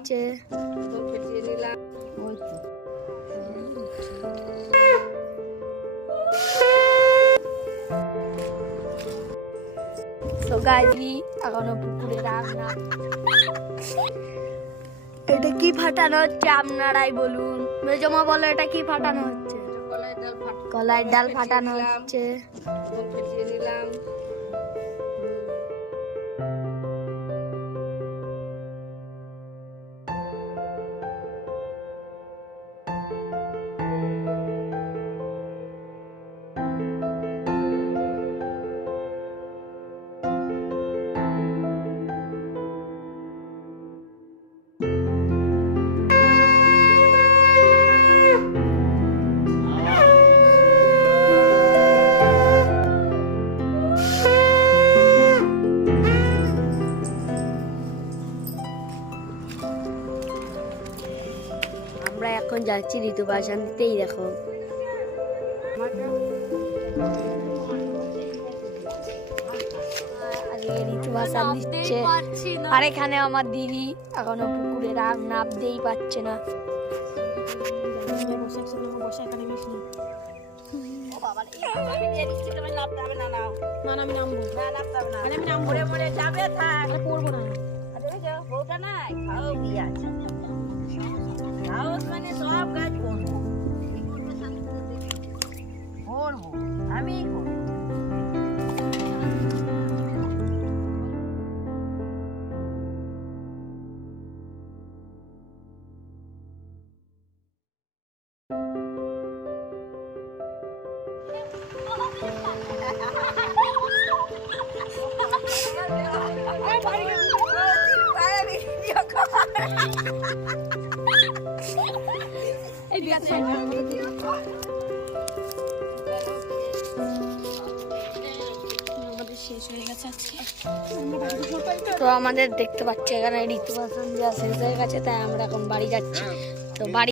নিচ্ছে। তো গাইজি এখনো পুকুরে রান্না। এটা কি ফাটানো হচ্ছে আপনারাই বলুন। মেজমা বলো এটা কি ফাটানো হচ্ছে? কলাইয়ের ডাল ফাটানো হচ্ছে। আমরা এখন যাচ্ছি ঋতু ভাষণ দিতেই দেখো। ঋতু ভাষণ দিচ্ছে আর এখানে আমার দিদি এখনো পুকুরে নামতেই পারছে না। মানে সব কাজ করবো আমি করবো। তো আমাদের দেখতে পাচ্ছি এখানে ঋতু ভাষণ দেওয়া শেষ হয়ে গেছে, তাই আমরা এখন বাড়ি যাচ্ছি। তো বাড়ি